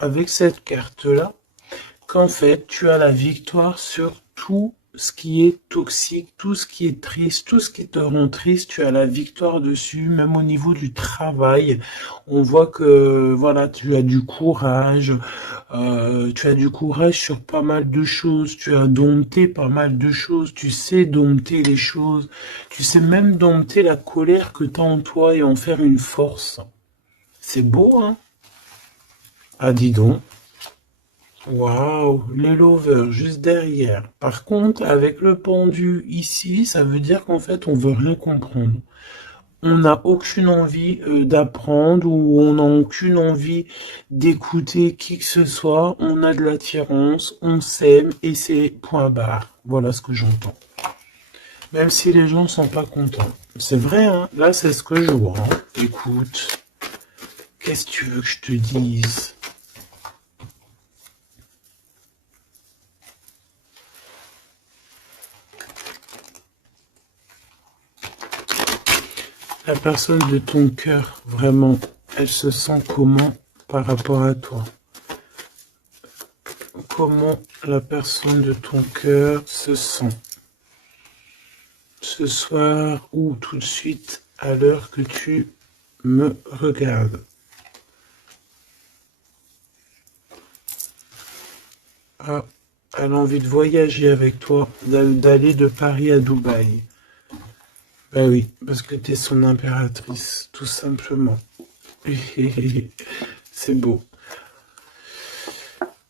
avec cette carte-là, qu'en fait, tu as la victoire sur tout ce qui est toxique, tout ce qui est triste, tout ce qui te rend triste, tu as la victoire dessus, même au niveau du travail. On voit que, voilà, tu as du courage sur pas mal de choses, tu as dompté pas mal de choses, tu sais dompter les choses, tu sais même dompter la colère que tu as en toi et en faire une force. C'est beau, hein? Ah, dis donc. Waouh, les lovers juste derrière. Par contre, avec le pendu ici, ça veut dire qu'en fait, on veut rien comprendre. On n'a aucune envie d'apprendre ou on n'a aucune envie d'écouter qui que ce soit. On a de l'attirance, on s'aime et c'est point barre. Voilà ce que j'entends. Même si les gens ne sont pas contents. C'est vrai, hein. Là, c'est ce que je vois, hein. Écoute, qu'est-ce que tu veux que je te dise? La personne de ton cœur, vraiment, elle se sent comment par rapport à toi? Comment la personne de ton cœur se sent ce soir ou tout de suite à l'heure que tu me regardes? Ah, elle a envie de voyager avec toi, d'aller de Paris à Dubaï. Ben oui, parce que tu es son impératrice, tout simplement. C'est beau.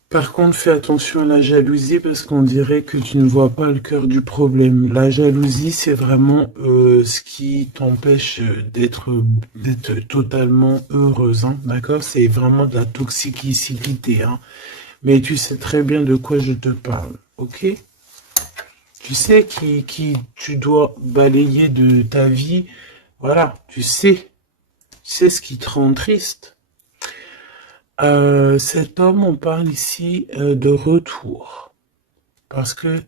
Par contre, fais attention à la jalousie parce qu'on dirait que tu ne vois pas le cœur du problème. La jalousie, c'est vraiment ce qui t'empêche d'être totalement heureuse, hein, d'accord? C'est vraiment de la toxicité, hein. Mais tu sais très bien de quoi je te parle, ok? Tu sais qui tu dois balayer de ta vie. Voilà, tu sais ce qui te rend triste. Cet homme, on parle ici de retour. Parce que,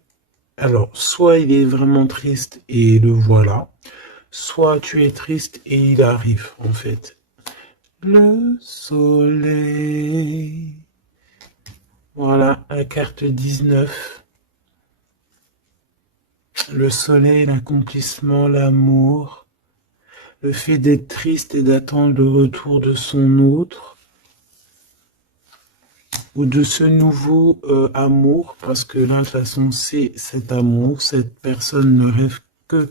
alors, soit il est vraiment triste et le voilà, soit tu es triste et il arrive, en fait. Le soleil. Voilà, la carte 19. Le soleil, l'accomplissement, l'amour. Le fait d'être triste et d'attendre le retour de son autre. Ou de ce nouveau amour, parce que là, de toute façon, c'est cet amour, cette personne ne rêve que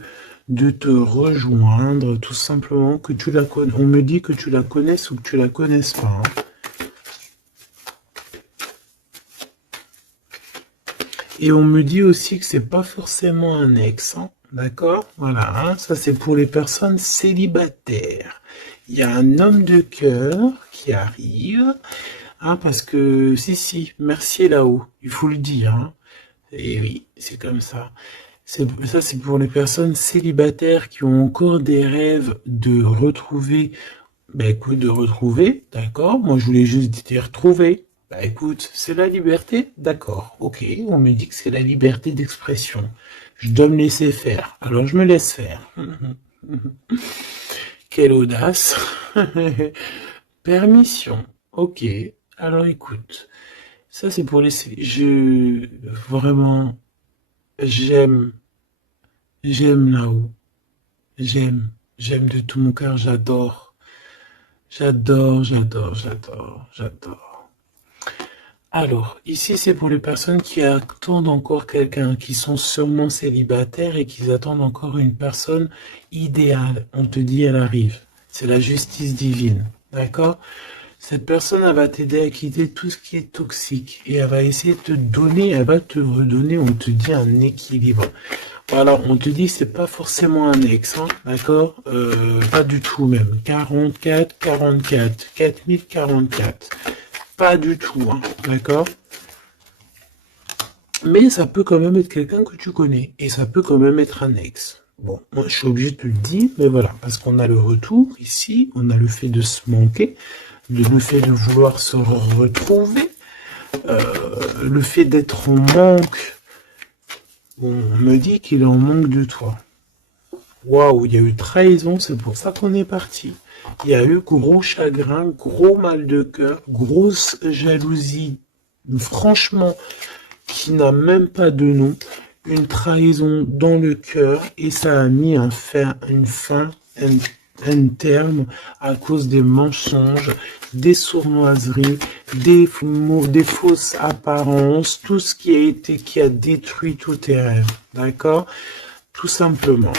de te rejoindre, tout simplement, que tu la connais. On me dit que tu la connaisses ou que tu la connaisses pas, hein. Et on me dit aussi que c'est pas forcément un ex, hein. D'accord? Voilà, hein, ça c'est pour les personnes célibataires. Il y a un homme de cœur qui arrive. Ah, parce que, si, merci est là-haut, il faut le dire, hein. Et oui, c'est comme ça. Ça, c'est pour les personnes célibataires qui ont encore des rêves de retrouver. Bah écoute, de retrouver, d'accord. Moi, je voulais juste dire trouver. Bah écoute, c'est la liberté, d'accord. Ok, on me dit que c'est la liberté d'expression. Je dois me laisser faire, alors je me laisse faire. Quelle audace. Permission. Ok. Alors écoute, ça c'est pour les... Vraiment, j'aime, j'aime là-haut. J'aime de tout mon cœur, j'adore. J'adore. Alors, ici c'est pour les personnes qui attendent encore quelqu'un, qui sont sûrement célibataires et qui attendent encore une personne idéale. On te dit elle arrive. C'est la justice divine. D'accord? Cette personne, elle va t'aider à quitter tout ce qui est toxique et elle va essayer de te donner, elle va te redonner, on te dit, un équilibre. Voilà, on te dit, c'est pas forcément un ex, hein, d'accord? Pas du tout même. 44, 4044. Pas du tout, hein, d'accord? Mais ça peut quand même être quelqu'un que tu connais et ça peut quand même être un ex. Bon, moi je suis obligé de te le dire, mais voilà, parce qu'on a le retour ici, on a le fait de se manquer, le fait de vouloir se retrouver, le fait d'être en manque. On me dit qu'il est en manque de toi. Waouh, il y a eu trahison, c'est pour ça qu'on est parti. Il y a eu gros chagrin, gros mal de cœur, grosse jalousie, franchement, qui n'a même pas de nom, une trahison dans le cœur, et ça a mis un terme à cause des mensonges, des sournoiseries, des fausses apparences, tout ce qui a détruit tous tes rêves, d'accord? Tout simplement.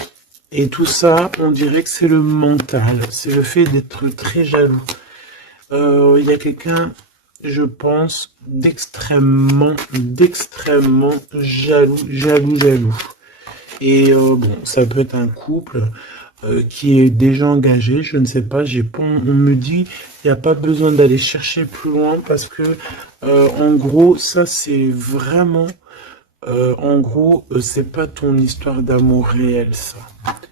Et tout ça, on dirait que c'est le mental, c'est le fait d'être très jaloux. Il y a quelqu'un, je pense, d'extrêmement jaloux. Et bon, ça peut être un couple qui est déjà engagé, je ne sais pas, on me dit, il n'y a pas besoin d'aller chercher plus loin parce que, en gros, ça c'est vraiment, c'est pas ton histoire d'amour réel, ça.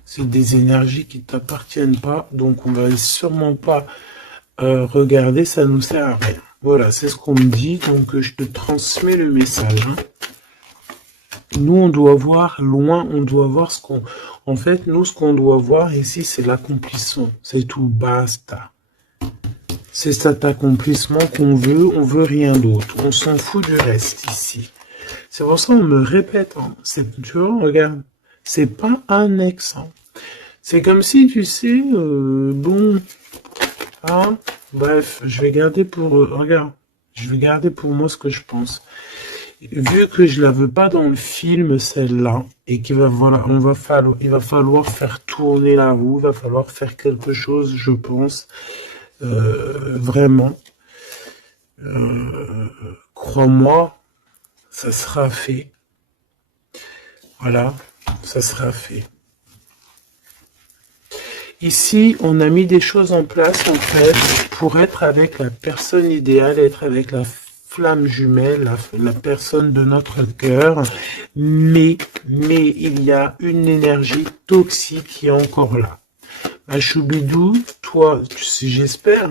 C'est des énergies qui t'appartiennent pas, donc on va sûrement pas regarder, ça nous sert à rien. Voilà, c'est ce qu'on me dit, donc je te transmets le message, hein. Nous, on doit voir loin, on doit voir ce qu'on... En fait, nous, ce qu'on doit voir ici, c'est l'accomplissement. C'est tout, basta. C'est cet accomplissement qu'on veut, on veut rien d'autre. On s'en fout du reste ici. C'est pour ça qu'on me répète, hein. Tu vois, regarde, c'est pas un ex, hein. C'est comme si, tu sais, bon, hein, bref, je vais garder pour... regarde, je vais garder pour moi ce que je pense. Vu que je la veux pas dans le film, celle-là, et qu'il va, voilà, il va falloir faire tourner la roue, il va falloir faire quelque chose, je pense, vraiment. crois-moi, ça sera fait. Voilà, ça sera fait. Ici, on a mis des choses en place, en fait, pour être avec la personne idéale, être avec la flamme jumelle, la personne de notre cœur. Mais il y a une énergie toxique qui est encore là. Choubidou, toi, j'espère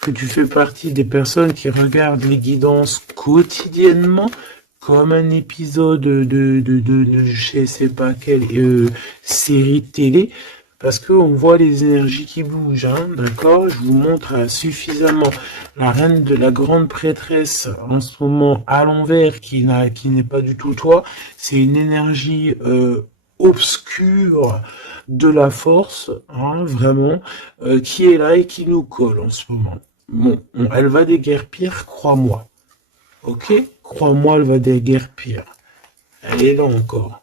que tu fais partie des personnes qui regardent les guidances quotidiennement, comme un épisode de je sais pas quelle série de télé, parce qu'on voit les énergies qui bougent, d'accord? Je vous montre suffisamment la reine de la grande prêtresse en ce moment à l'envers, qui n'est pas du tout toi. C'est une énergie obscure de la force, vraiment, qui est là et qui nous colle en ce moment. Bon, elle va déguerpir, crois-moi. Ok? Crois-moi, elle va déguerpir. Elle est là encore.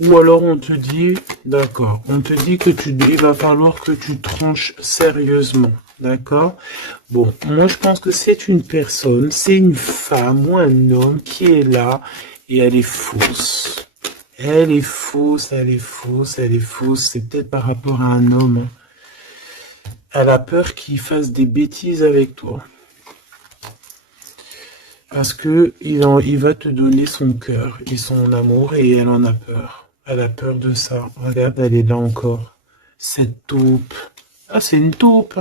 Ou alors on te dit, d'accord, on te dit que il va falloir que tu tranches sérieusement, d'accord? Bon, moi je pense que c'est une personne, c'est une femme ou un homme qui est là et elle est fausse. Elle est fausse, elle est fausse, elle est fausse. C'est peut-être par rapport à un homme. Elle a peur qu'il fasse des bêtises avec toi. Parce que il va te donner son cœur et son amour et elle en a peur. Elle a peur de ça. Regarde, elle est là encore. Cette taupe. Ah, c'est une taupe.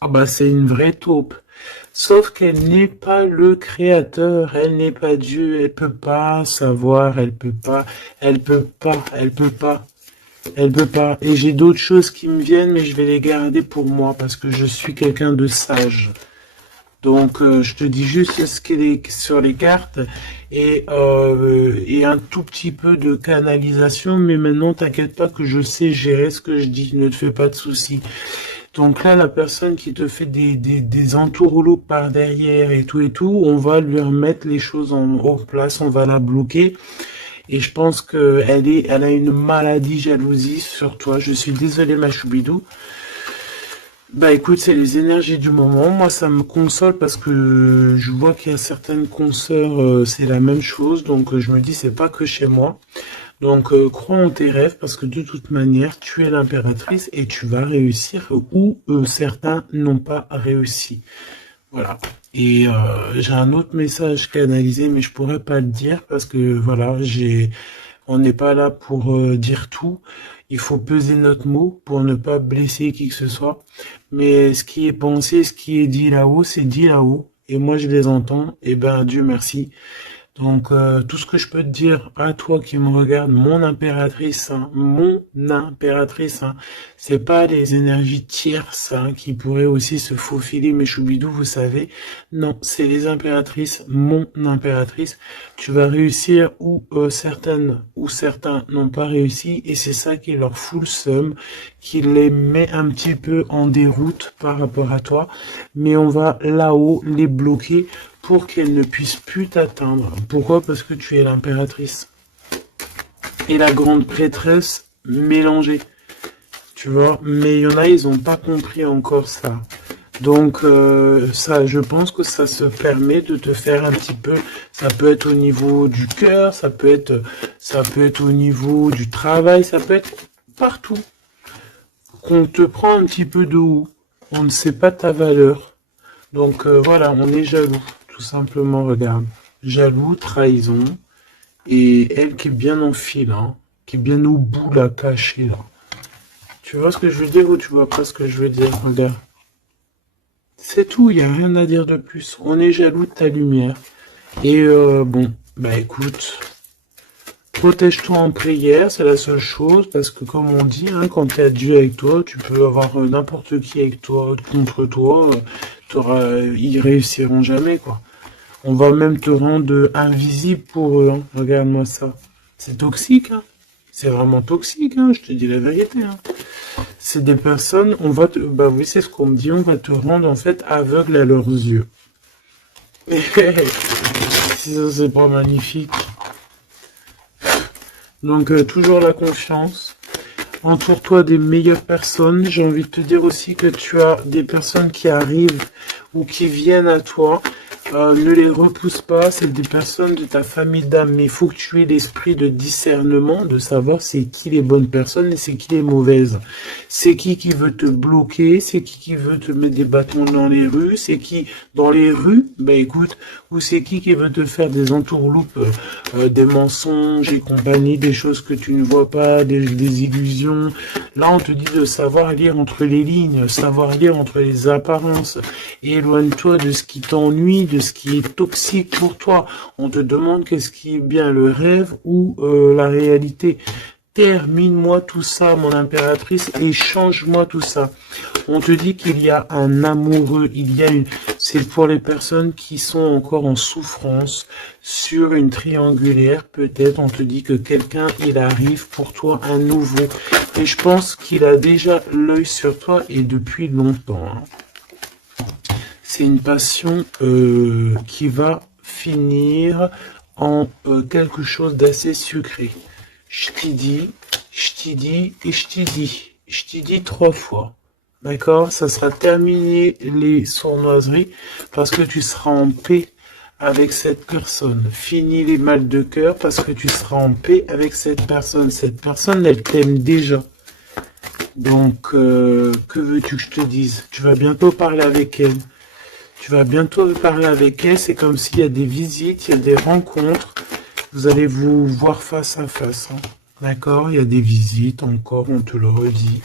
Ah bah, c'est une vraie taupe. Sauf qu'elle n'est pas le créateur, elle n'est pas Dieu, elle peut pas savoir, elle peut pas. Et j'ai d'autres choses qui me viennent, mais je vais les garder pour moi parce que je suis quelqu'un de sage. Donc, je te dis juste ce qu'il est sur les cartes et un tout petit peu de canalisation, mais maintenant, t'inquiète pas que je sais gérer ce que je dis, ne te fais pas de soucis. Donc là, la personne qui te fait des entourloupes par derrière et tout, on va lui remettre les choses en place, on va la bloquer. Et je pense elle a une maladie jalousie sur toi. Je suis désolé, ma choubidou. Bah écoute, c'est les énergies du moment. Moi, ça me console parce que je vois qu'il y a certaines consoeurs, c'est la même chose. Donc je me dis, c'est pas que chez moi. Donc crois en tes rêves parce que de toute manière, tu es l'impératrice et tu vas réussir où certains n'ont pas réussi. Voilà. Et j'ai un autre message canalisé, mais je pourrais pas le dire parce que voilà, on n'est pas là pour dire tout. Il faut peser notre mot pour ne pas blesser qui que ce soit. Mais ce qui est pensé, ce qui est dit là-haut, c'est dit là-haut. Et moi, je les entends. Et ben, Dieu merci. Donc, tout ce que je peux te dire à toi qui me regarde, mon impératrice, c'est pas les énergies tierces qui pourraient aussi se faufiler, mes choubidous, vous savez. Non, c'est les impératrices, mon impératrice. Tu vas réussir où certaines ou certains n'ont pas réussi, et c'est ça qui leur fout le seum, qui les met un petit peu en déroute par rapport à toi. Mais on va là-haut les bloquer pour qu'elle ne puisse plus t'atteindre. Pourquoi? Parce que tu es l'impératrice. Et la grande prêtresse mélangée. Tu vois? Mais il y en a, ils n'ont pas compris encore ça. Donc, ça, je pense que ça se permet de te faire un petit peu... Ça peut être au niveau du cœur, ça peut être au niveau du travail, ça peut être partout. Qu'on te prend un petit peu de haut. On ne sait pas ta valeur. Donc, voilà, on est jaloux. Tout simplement, regarde. Jaloux, trahison. Et elle qui est bien en fil, qui est bien au bout, là, cachée, là. Tu vois ce que je veux dire ou tu vois pas ce que je veux dire? Regarde. C'est tout, il n'y a rien à dire de plus. On est jaloux de ta lumière. Et bon, bah écoute, protège-toi en prière, c'est la seule chose, parce que comme on dit, quand tu as Dieu avec toi, tu peux avoir n'importe qui avec toi, contre toi, ils réussiront jamais, quoi. On va même te rendre invisible pour eux. Regarde-moi ça. C'est toxique. C'est vraiment toxique. Je te dis la vérité. C'est des personnes, bah oui, c'est ce qu'on me dit, on va te rendre en fait aveugle à leurs yeux. Si ça, c'est pas magnifique. Donc, toujours la confiance. Entoure-toi des meilleures personnes. J'ai envie de te dire aussi que tu as des personnes qui arrivent ou qui viennent à toi Ne les repousse pas, c'est des personnes de ta famille d'âme, mais il faut que tu aies l'esprit de discernement, de savoir c'est qui les bonnes personnes et c'est qui les mauvaises. C'est qui veut te bloquer, c'est qui veut te mettre des bâtons dans les rues, c'est qui dans les rues, ben écoute, ou c'est qui veut te faire des entourloupes, des mensonges et compagnie, des choses que tu ne vois pas, des illusions. Là, on te dit de savoir lire entre les lignes, savoir lire entre les apparences. Et éloigne-toi de ce qui t'ennuie, de ce qui est toxique pour toi. On te demande qu'est-ce qui est bien, le rêve ou la réalité. Termine-moi tout ça, mon impératrice, et change-moi tout ça. On te dit qu'il y a un amoureux, il y a une... C'est pour les personnes qui sont encore en souffrance, sur une triangulaire, peut-être, on te dit que quelqu'un, il arrive pour toi, un nouveau. Et je pense qu'il a déjà l'œil sur toi, et depuis longtemps. Hein. C'est une passion qui va finir en quelque chose d'assez sucré. Je t'y dis, je t'y dis et je t'y dis. Je t'y dis 3 fois. D'accord? Ça sera terminé les sournoiseries parce que tu seras en paix avec cette personne. Fini les mal de cœur parce que tu seras en paix avec cette personne. Cette personne, elle t'aime déjà. Donc, que veux-tu que je te dise? Tu vas bientôt parler avec elle. Tu vas bientôt parler avec elle. C'est comme s'il y a des visites, il y a des rencontres. Vous allez vous voir face à face. Hein. D'accord? Il y a des visites encore, on te le redit.